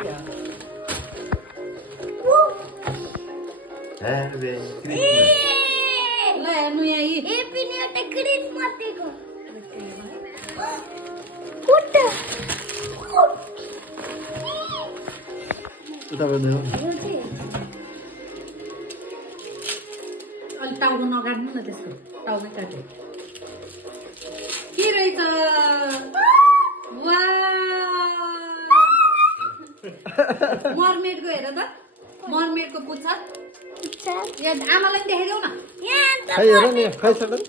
ल हेर्नु यहाँ हेप्पी न्यू इयर क्रिसमस दिएको कुट्टा उता गर्दै हो अलि टाउको नकाट्नु न त्यसको टाउको काट्यो के रहेछ मर्मेडको हेर त मर्मेडको पुच्छर यहाँ आमालाई पनि देखाइदेऊ न खै हेर नि खै सडन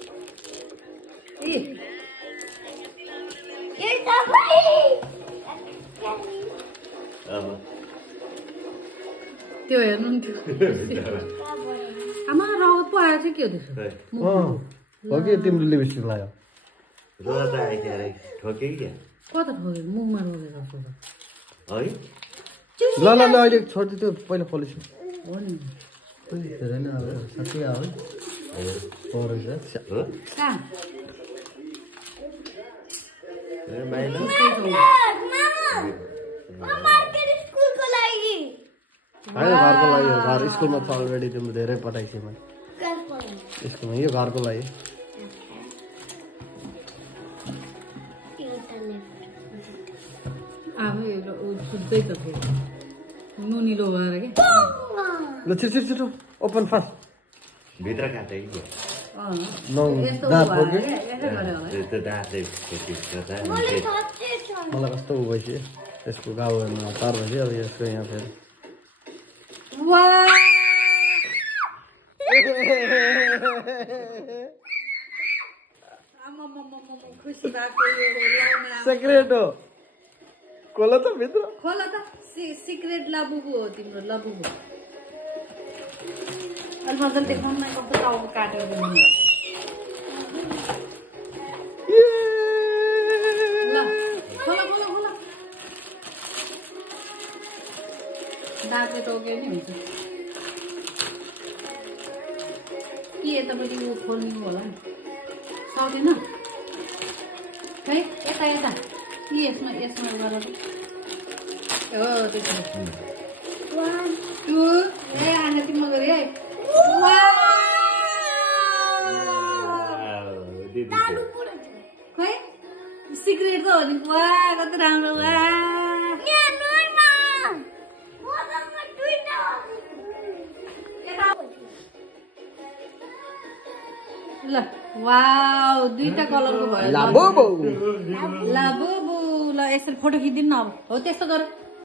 त्यो हेर्नु नि आमा रगत पो आएछ के हो त्यसो हो कि तिम्रो लिपस्टिक लगायो कता ठोके मुखमा रोगेर जस्तो ल ल ल अहिले छोड्दै त्यो पहिला पोलिस हो नि हेर न अब साथी आयो हो रहेछ कहाँ होइन घरको लागि हो घर स्कुलमा त अलरेडी तिम्रो धेरै पठाइछ मैले स्कुलमा यो घरको लागि अब छुट्दै त फेरि नुनिलो भएर क्या ल छिटो छिटो छिटो ओपन फास्ट भित्र काटे मलाई कस्तो उ भइसक्यो यसको गाउँ हेर्नु हतार भइसक्यो अब यसको यहाँ फेरि सिक्रेट हो खोला त भित्र खोला त सिक्रेट लाबुबु हो तिम्रो लाबुबु अलि मजाले देखाउनु न कस्तो टाउको काटेर दिनु ल खोला खोला खोला दाँतले टोके नि हुन्छ के यतापट्टि ऊ खोल्नु होला नि सक्दैन है यता यता के यसमा यसमा गरेर हो त्यसो 1 2 ए आना तिम्रो गरे है खै सिक्रेट त हो नि वा कति राम्रो वा ल वाउ दुईटा कलरको भयो लाबुबु ल यसरी फोटो खिचिदिनु न अब हो त्यस्तो गर